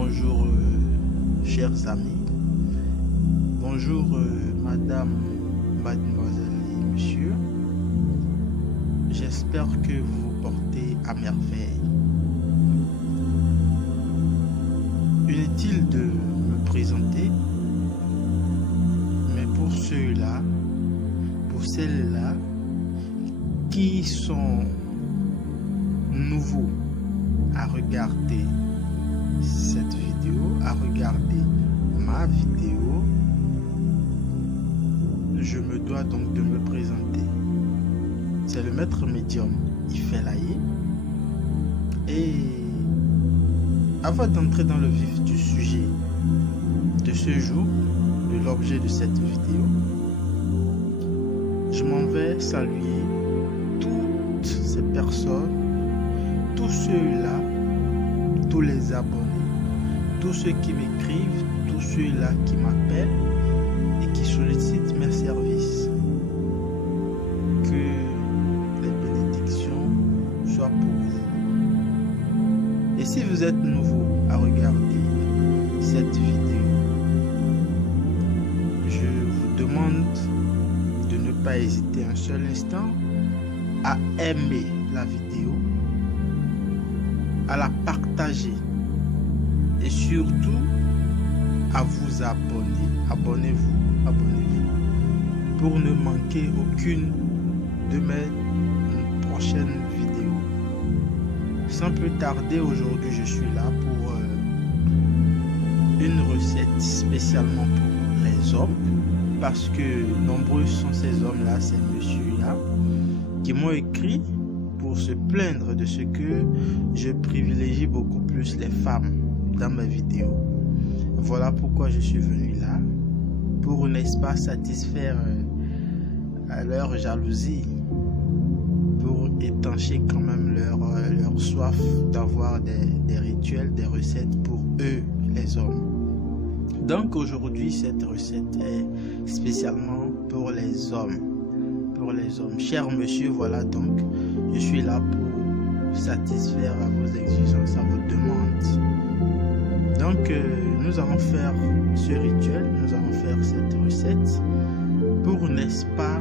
Bonjour chers amis, bonjour madame, mademoiselle et monsieur. J'espère que vous vous portez à merveille. Inutile de me présenter, mais pour ceux-là, pour celles-là qui sont nouveaux à regarder cette vidéo, à regarder ma vidéo, je me dois donc de me présenter. C'est le maître médium Ifelaye. Et avant d'entrer dans le vif du sujet de ce jour, de l'objet de cette vidéo, je m'en vais saluer toutes ces personnes, tous ceux-là, tous les abonnés, tous ceux qui m'écrivent, tous ceux-là qui m'appellent et qui sollicitent mes services. Que les bénédictions soient pour vous. Et si vous êtes nouveau à regarder cette vidéo, je vous demande de ne pas hésiter un seul instant à aimer la vidéo, à la partager et surtout à vous abonner. Abonnez-vous pour ne manquer aucune de mes prochaines vidéos. Sans plus tarder, aujourd'hui je suis là pour une recette spécialement pour les hommes, parce que nombreux sont ces hommes-là, ces messieurs-là qui m'ont écrit pour se plaindre de ce que je privilégie beaucoup plus les femmes dans mes vidéos. Voilà pourquoi je suis venu là, pour, n'est-ce pas, satisfaire leur jalousie, pour étancher quand même leur soif d'avoir des rituels, des recettes pour eux, les hommes. Donc aujourd'hui, cette recette est spécialement pour les hommes. Pour les hommes. Cher monsieur, voilà donc, je suis là pour satisfaire à vos exigences, à vos demandes. Donc, nous allons faire ce rituel, nous allons faire cette recette pour, n'est-ce pas,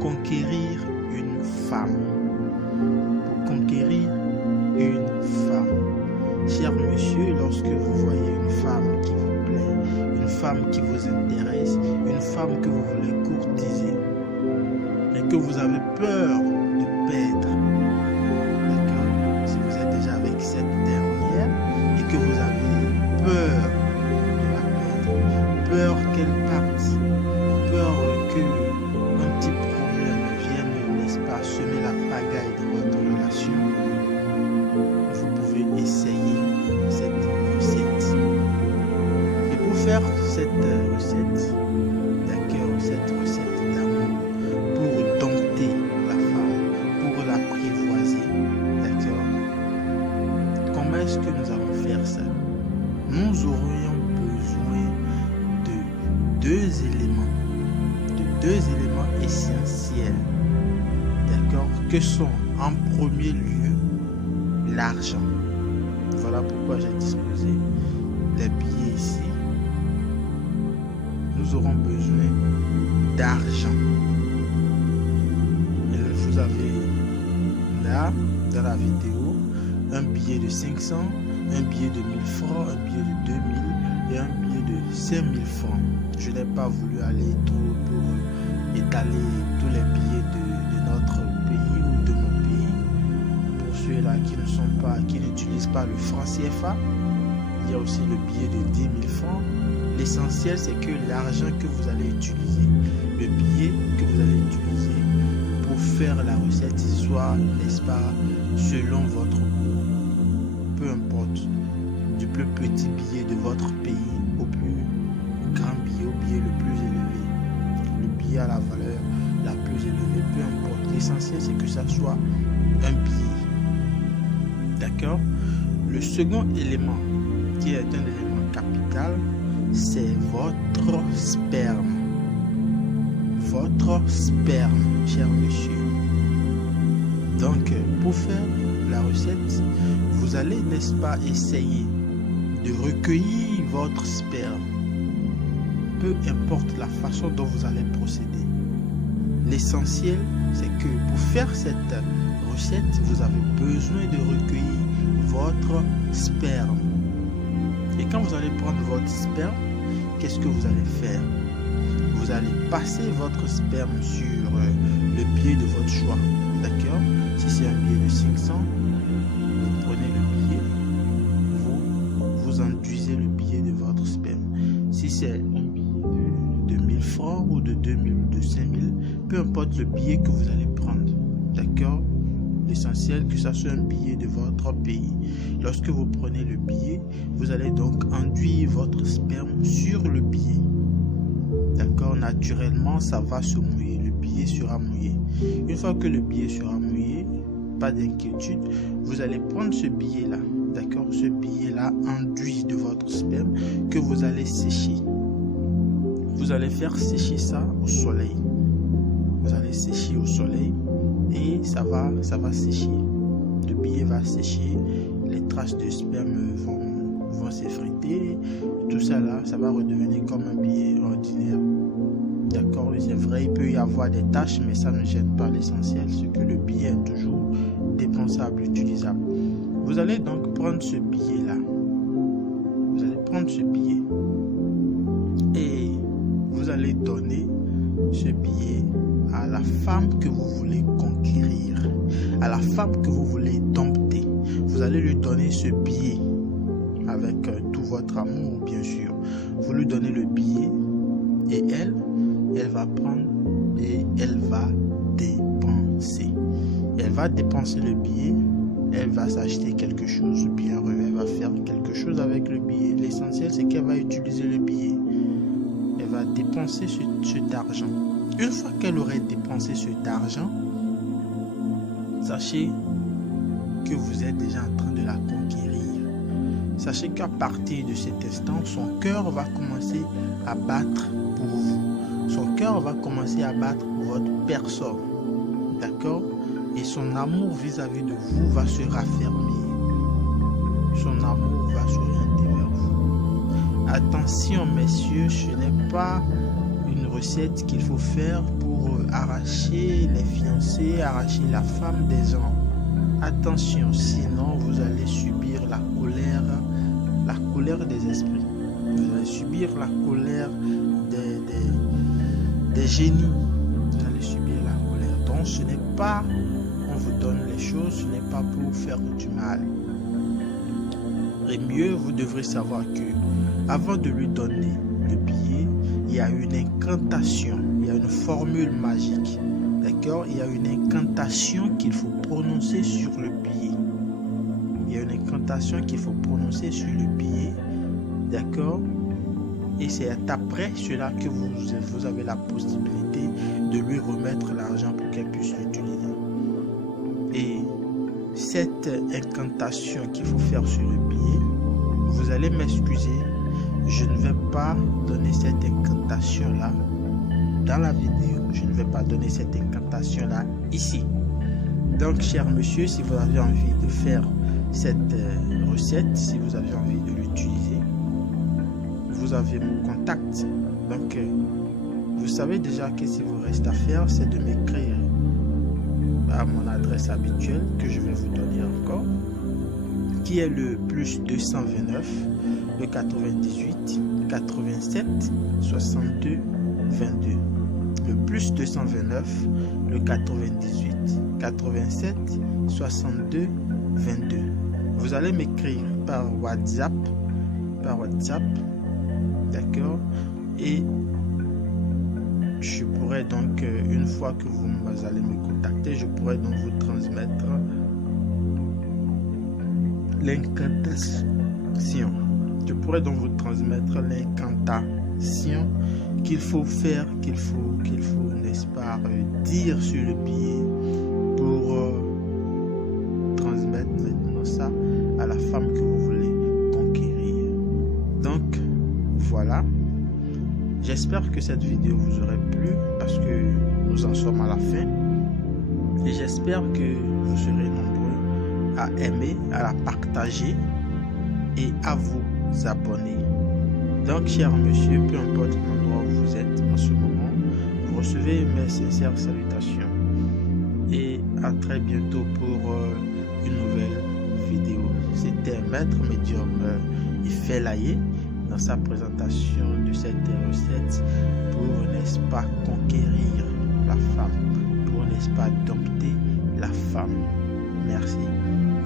conquérir une femme. Pour conquérir une femme. Cher monsieur, lorsque vous voyez une femme qui vous plaît, une femme qui vous intéresse, une femme que vous voulez courtiser, et que vous avez peur de perdre, d'accord, si vous êtes déjà avec cette dernière et que vous avez peur de la perdre, peur qu'elle parte, peur qu'un petit problème vienne, n'est-ce pas, semer la pagaille dans votre relation, vous pouvez essayer cette recette. Et pour faire cette recette, d'accord, cette recette d'amour, pour dompter la femme, pour l'apprivoiser, d'accord. Comment est-ce que nous allons faire ça? Nous aurions besoin de deux éléments essentiels, d'accord, que sont en premier lieu l'argent. Voilà pourquoi j'ai disposé les billets ici. Nous aurons besoin d'argent. Vous avez là, dans la vidéo, un billet de 500, un billet de 1000 francs, un billet de 2000 et un billet de 5000 francs. Je n'ai pas voulu aller trop pour étaler tous les billets de notre pays ou de mon pays. Pour ceux-là qui n'utilisent pas le franc CFA, il y a aussi le billet de 10 000 francs. L'essentiel, c'est que l'argent que vous allez utiliser, le billet que vous allez utiliser pour faire la recette soit, n'est-ce pas, selon votre goût. Peu importe, du plus petit billet de votre pays au plus grand billet, au billet le plus élevé. Le billet à la valeur la plus élevée, peu importe. L'essentiel, c'est que ça soit un billet. D'accord? Le second élément, qui est un élément capital, c'est votre sperme. Votre sperme, cher monsieur. Donc, pour faire la recette, vous allez, n'est-ce pas, essayer de recueillir votre sperme. Peu importe la façon dont vous allez procéder. L'essentiel, c'est que pour faire cette recette, vous avez besoin de recueillir votre sperme. Et quand vous allez prendre votre sperme, qu'est-ce que vous allez faire? Vous allez passer votre sperme sur le billet de votre choix. D'accord? Si c'est un billet de 500, vous prenez le billet, vous enduisez le billet de votre sperme. Si c'est un billet de 1000 francs ou de 2000 ou de 5000, peu importe le billet que vous allez prendre. D'accord? L'essentiel que ça soit un billet de votre pays. Lorsque vous prenez le billet, vous allez donc enduire votre sperme sur le billet. D'accord? Naturellement, ça va se mouiller. Le billet sera mouillé. Une fois que le billet sera mouillé, pas d'inquiétude, vous allez prendre ce billet-là. D'accord? Ce billet-là enduit de votre sperme que vous allez sécher. Vous allez faire sécher ça au soleil. Vous allez sécher au soleil et ça va sécher. Le billet va sécher, les traces de sperme vont s'effriter, tout ça là, ça va redevenir comme un billet ordinaire. D'accord, c'est vrai, il peut y avoir des taches, mais ça ne gêne pas. L'essentiel, c'est que le billet est toujours dépensable, utilisable. Vous allez donc prendre ce billet là. Vous allez prendre ce billet et vous allez donner ce billet à la femme que vous voulez conquérir, à la femme que vous voulez dompter. Vous allez lui donner ce billet avec tout votre amour, bien sûr. Vous lui donnez le billet et elle va prendre et elle va dépenser. Elle va dépenser le billet, elle va s'acheter quelque chose, ou bien elle va faire quelque chose avec le billet. L'essentiel, c'est qu'elle va utiliser le billet. Elle va dépenser cet argent. Une fois qu'elle aurait dépensé cet argent, sachez que vous êtes déjà en train de la conquérir. Sachez qu'à partir de cet instant, son cœur va commencer à battre pour vous. Son cœur va commencer à battre pour votre personne. D'accord? Et son amour vis-à-vis de vous va se raffermir. Son amour va s'orienter vers vous. Attention, messieurs, ce n'est pas une recette qu'il faut faire pour arracher les fiancés, arracher la femme des gens. Attention, sinon vous allez subir la colère des esprits. Vous allez subir la colère des génies. Vous allez subir la colère. Donc ce n'est pas, on vous donne les choses, ce n'est pas pour faire du mal. Et mieux, vous devrez savoir que avant de lui donner le billet, il y a une incantation, il y a une formule magique. D'accord? Il y a une incantation qu'il faut prononcer sur le billet. Il y a une incantation qu'il faut prononcer sur le billet. D'accord? Et c'est après cela que vous avez la possibilité de lui remettre l'argent pour qu'elle puisse l'utiliser. Et cette incantation qu'il faut faire sur le billet, vous allez m'excuser, je ne vais pas donner cette incantation-là dans la vidéo. Je ne vais pas donner cette incantation-là ici. Donc, cher monsieur, si vous avez envie de faire cette recette, si vous avez envie de l'utiliser, vous avez mon contact. Donc, vous savez déjà qu'est-ce qu'il vous reste à faire, c'est de m'écrire à mon adresse habituelle que je vais vous donner encore, qui est le plus 229 le 98 87 62 22. Le plus 229 le 98 87 62 22. Vous allez m'écrire par WhatsApp, d'accord, et je pourrais donc, une fois que vous allez me contacter, je pourrais donc vous transmettre l'incantation. Je pourrais donc vous transmettre l'incantation qu'il faut faire, qu'il faut, n'est-ce pas, dire sur le billet pour transmettre maintenant ça à la femme que vous voulez conquérir. Donc, voilà. J'espère que cette vidéo vous aurait plu parce que nous en sommes à la fin. Et j'espère que vous serez nombreux à aimer, à la partager et à vous abonner. Donc, cher monsieur, peu importe l'endroit où vous êtes en ce moment, vous recevez mes sincères salutations. Et à très bientôt pour une nouvelle vidéo. C'était Maître Médium Ifelaye dans sa présentation de cette recette pour, n'est-ce pas, conquérir la femme, pour, n'est-ce pas, dompter la femme. Merci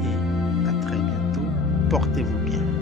et à très bientôt. Portez-vous bien.